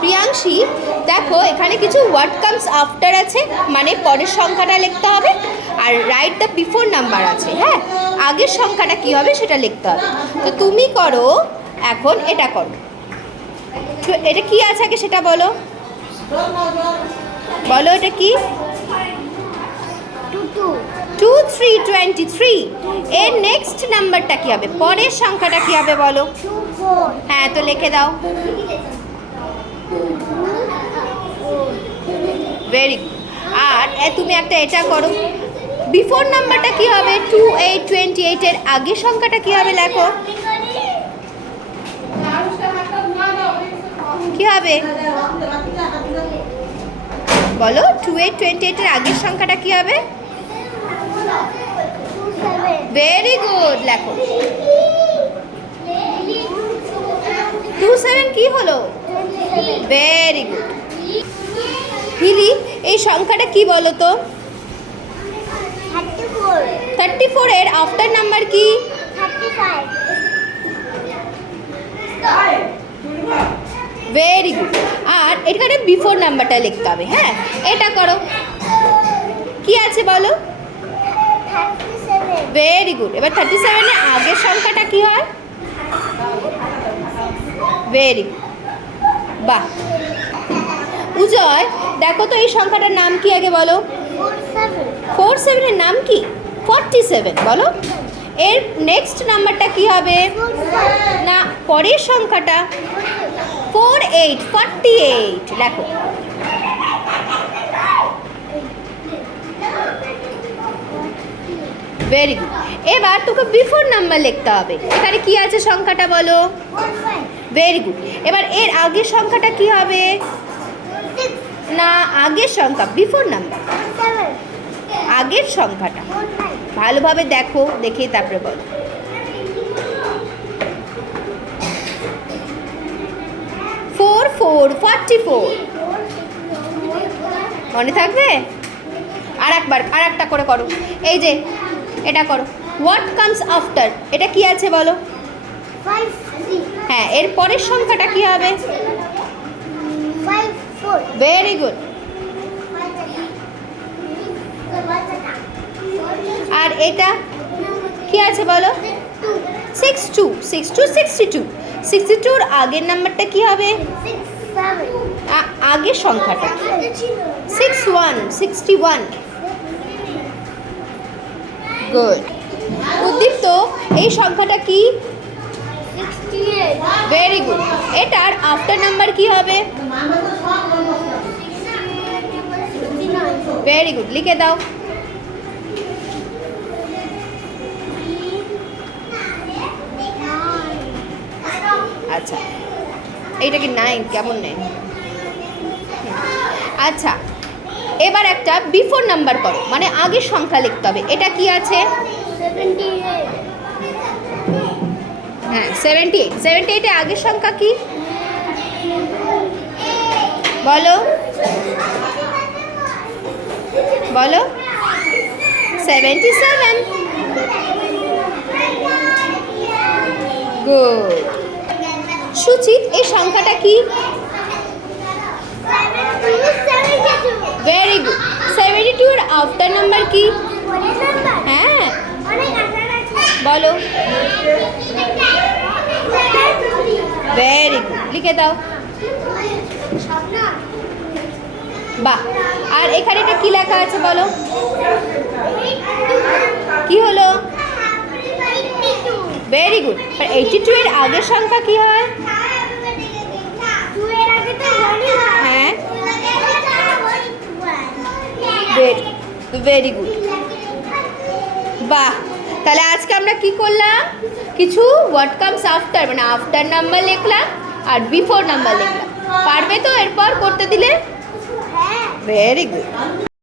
প্রিয়াংশী, দেখো এখানে কিছু হোয়াট কামস আফটার আছে, মানে পরের সংখ্যাটা লিখতে হবে, আর রাইট দ্য বিফোর নাম্বার আছে। হ্যাঁ, আগের সংখ্যাটা কি হবে সেটা লিখতে হবে। তো তুমি করো, এখন এটা করো। এটা কি আছে আগে সেটা বলো, বলো এটা কি? 2 3 23। এর নেক্সট নাম্বারটা কি হবে, পরের সংখ্যাটা কি হবে বলো? হ্যাঁ, তো লিখে দাও। Very good. আর তুমি একটা এটা করো, বিফোর নাম্বারটা কি হবে? 2 8 28 এর আগের সংখ্যাটা কি হবে লেখো। কি হবে বলো? 2 8 28 এর আগের সংখ্যাটা কি হবে? ভেরি গুড, লেখো। 27 কি হলো? Very good. হিলি, এই সংখ্যাটা কি বলো তো? 34 এর আফটার নাম্বার কি? 35। Very good. আর এখানে বিফোর নাম্বারটা লিখতে হবে। হ্যাঁ, এটা করো, কি আছে বলো? 37। Very good. এবার 37 এর আগের সংখ্যাটা কি হয়? ভেরি গুড, বাহ। উজয়, দেখো তো এই সংখ্যাটার নাম কি আগে বলো। 47 এর নাম কি? 47 বলো। এর নেক্সট নাম্বারটা কি হবে? না, পরের সংখ্যাটা 48 লেখো। Very good. এবার তোকে বিফোর নাম্বার লিখতে হবে। এখানে কি আছে সংখ্যাটা বলো? Very good. এবার এর আগের সংখ্যাটা কি হবে? না, আগের সংখ্যা, বিফোর নাম্বার, আগের সংখ্যাটা ভালোভাবে দেখো, দেখে তারপরে বলো। 44 মনে থাকবে? আর একটা করে করো। এই যে এটা করো, হোয়াট কামস আফটার, এটা কি আছে বলো? 53। হ্যাঁ, এর পরের সংখ্যাটা কি হবে? 54। Very good. আর এটা কি আছে বলো? 62 62 এর আগের নাম্বারটা কি হবে? 67। আগের সংখ্যাটা 61 গুড। উদ্দীপ্ত, এই সংখ্যাটা কি? 68। Very good. এটার আফটার নাম্বার কি হবে? ভেরি গুড, লিখে দাও। আচ্ছা, এইটা কি 9? কেমন 9? আচ্ছা, এবার একটা বিফোর নাম্বার করো, মানে আগের সংখ্যা লিখতে হবে। এটা কি আছে? 78। হ্যাঁ, 78 এর আগের সংখ্যা কি বলো? বলো। 77। গুড। সুচিত, এই সংখ্যাটা কি? 72। Very good. 72 এর আফটার নাম্বার কি? হ্যাঁ, বলো। ভেরি গুড, লিখে দাও। বাহ। আর এখানে এটা কি লেখা আছে বলো? কি হলো? Very good. 82 এর আগের সংখ্যা কি হয়? হ্যাঁ, ভেরি গুড, বাহ। তাহলে আজকে আমরা কি করলাম? কিছু হোয়াট কামস আফটার, মানে আফটার নাম্বার লিখলাম আর বিফোর নাম্বার লিখলাম। পারবে তো এরপর করতে দিলে? Very good.